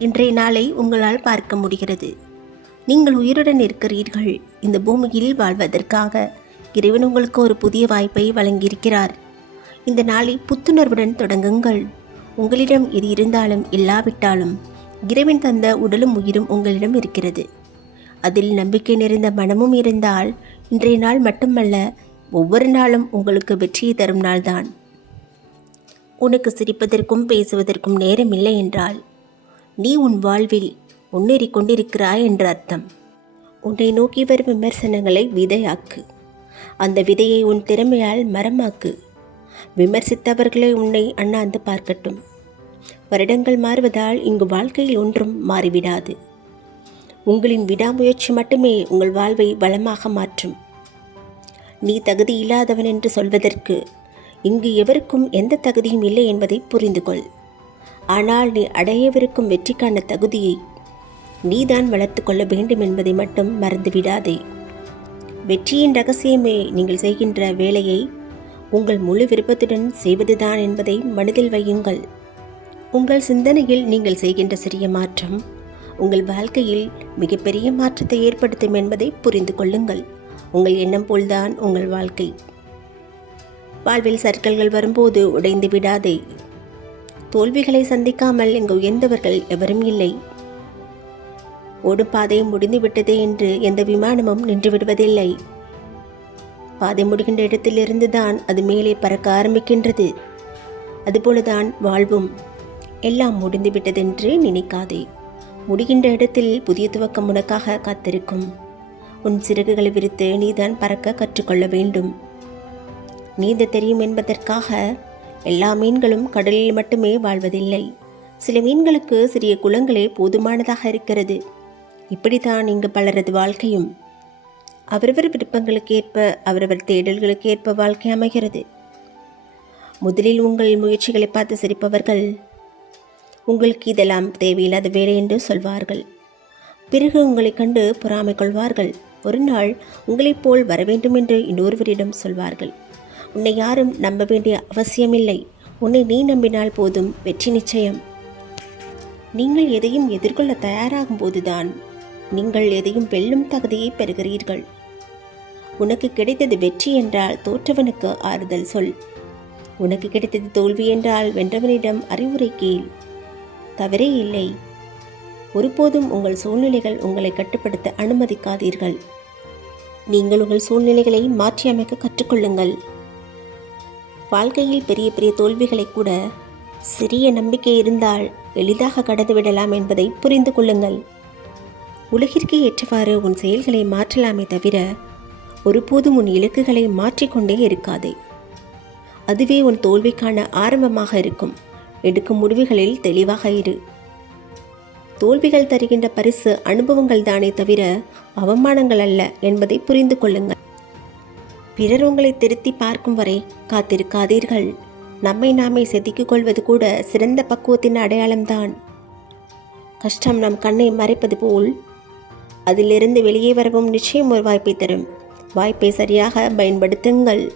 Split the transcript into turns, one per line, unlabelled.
இன்றைய நாளை உங்களால் பார்க்க முடிகிறது. நீங்கள் உயிருடன் இருக்கிறீர்கள். இந்த பூமியில் வாழ்வதற்காக இறைவன் உங்களுக்கு ஒரு புதிய வாய்ப்பை வழங்கியிருக்கிறார். இந்த நாளை புத்துணர்வுடன் தொடங்குங்கள். உங்களிடம் இது இருந்தாலும் இல்லாவிட்டாலும் இறைவன் தந்த உடலும் உயிரும் உங்களிடம் இருக்கிறது. அதில் நம்பிக்கை நிறைந்த மனமும் இருந்தால் இன்றைய நாள் மட்டுமல்ல ஒவ்வொரு நாளும் உங்களுக்கு வெற்றியை தரும் நாள்தான். உனக்கு சிரிப்பதற்கும் பேசுவதற்கும் நேரம் இல்லை என்றால் நீ உன் வாழ்வில் முன்னேறி கொண்டிருக்கிறாய் என்ற அர்த்தம். உன்னை நோக்கி வரும் விமர்சனங்களை விதையாக்கு. அந்த விதையை உன் திறமையால் மரமாக்கு. விமர்சித்தவர்களை உன்னை அண்ணாந்து பார்க்கட்டும். வருடங்கள் மாறுவதால் இங்கு வாழ்க்கையில் ஒன்றும் மாறிவிடாது. உங்களின் விடாமுயற்சி மட்டுமே உங்கள் வாழ்வை வளமாக மாற்றும். நீ தகுதி இல்லாதவன் என்று சொல்வதற்கு இங்கு எவருக்கும் எந்த தகுதியும் இல்லை என்பதை புரிந்து கொள் ஆனால் நீ அடையவிருக்கும் வெற்றிக்கான தகுதியை நீதான் வளர்த்து கொள்ள வேண்டும் என்பதை மட்டும் மறந்துவிடாதே. வெற்றியின் ரகசியமே நீங்கள் செய்கின்ற வேலையை உங்கள் முழு விருப்பத்துடன் செய்வதுதான் என்பதை மனதில் வையுங்கள். உங்கள் சிந்தனையில் நீங்கள் செய்கின்ற சிறிய மாற்றம் உங்கள் வாழ்க்கையில் மிகப்பெரிய மாற்றத்தை ஏற்படுத்தும் என்பதை புரிந்து கொள்ளுங்கள். உங்கள் எண்ணம் போல்தான் உங்கள் வாழ்க்கை. வாழ்வில் சர்க்கல்கள் வரும்போது உடைந்து விடாதே. தோல்விகளை சந்திக்காமல் இங்கு உயர்ந்தவர்கள் எவரும் இல்லை. ஓடும் பாதை முடிந்துவிட்டதே என்று எந்த விமானமும் நின்று விடுவதில்லை பாதை முடிகின்ற இடத்திலிருந்து தான் அது மேலே பறக்க ஆரம்பிக்கின்றது. அதுபோலதான் வாழ்வும். எல்லாம் முடிந்துவிட்டதென்று நினைக்காதே. முடிகின்ற இடத்தில் புதிய துவக்கம் உனக்காக காத்திருக்கும். உன் சிறகுகளை விரித்து நீதான் பறக்க கற்றுக்கொள்ள வேண்டும். நீந்த தெரியும் என்பதற்காக எல்லா மீன்களும் கடலில் மட்டுமே வாழ்வதில்லை. சில மீன்களுக்கு சிறிய குளங்களே போதுமானதாக இருக்கிறது. இப்படித்தான் இங்கு பலரது வாழ்க்கையும். அவரவர் விருப்பங்களுக்கு ஏற்ப அவரவர் தேடல்களுக்கு ஏற்ப வாழ்க்கை அமைகிறது. முதலில் உங்கள் முயற்சிகளை பார்த்து சிரிப்பவர்கள் உங்களுக்கு இதெல்லாம் தேவையில்லாத வேலை என்று சொல்வார்கள். பிறகு உங்களை கண்டு பொறாமை கொள்வார்கள். ஒரு நாள் உங்களைப் போல் வர வேண்டும் என்று இன்னொருவரிடம் சொல்வார்கள். உன்னை யாரும் நம்ப வேண்டிய அவசியமில்லை. உன்னை நீ நம்பினால் போதும் வெற்றி நிச்சயம். நீங்கள் எதையும் எதிர்கொள்ள தயாராகும் போதுதான் நீங்கள் எதையும் வெல்லும் தகுதியை பெறுகிறீர்கள். உனக்கு கிடைத்தது வெற்றி என்றால் தோற்றவனுக்கு ஆறுதல் சொல். உனக்கு கிடைத்தது தோல்வி என்றால் வென்றவனிடம் அறிவுரை கேள். தவறே இல்லை. ஒருபோதும் உங்கள் சூழ்நிலைகள் உங்களை கட்டுப்படுத்த அனுமதிக்காதீர்கள். நீங்கள் உங்கள் சூழ்நிலைகளை மாற்றியமைக்க கற்றுக்கொள்ளுங்கள். வாழ்க்கையில் பெரிய பெரிய தோல்விகளை கூட சிறிய நம்பிக்கை இருந்தால் எளிதாக கடந்து விடலாம் என்பதை புரிந்து கொள்ளுங்கள். உலகிற்கு ஏற்றவாறு உன் செயல்களை மாற்றலாமே தவிர ஒருபோதும் உன் இலக்குகளை மாற்றிக்கொண்டே இருக்காதே. அதுவே உன் தோல்விக்கான ஆரம்பமாக இருக்கும். எடுக்கும் முடிவுகளில் தெளிவாக இரு. தோல்விகள் தருகின்ற பரிசு அனுபவங்கள் தானே தவிர அவமானங்கள் அல்ல என்பதை புரிந்து கொள்ளுங்கள். பிறர் உங்களை திருத்தி பார்க்கும் வரை காத்திருக்காதீர்கள். நம்மை நாமே செதுக்கிக் கொள்வது கூட சிறந்த பக்குவத்தின் அடையாளம்தான். கஷ்டம் நம் கண்ணை மறைப்பது போல் அதிலிருந்து வெளியே வரவும் நிச்சயம் ஒரு வாய்ப்பை தரும். வாய்ப்பை சரியாக பயன்படுத்துங்கள்.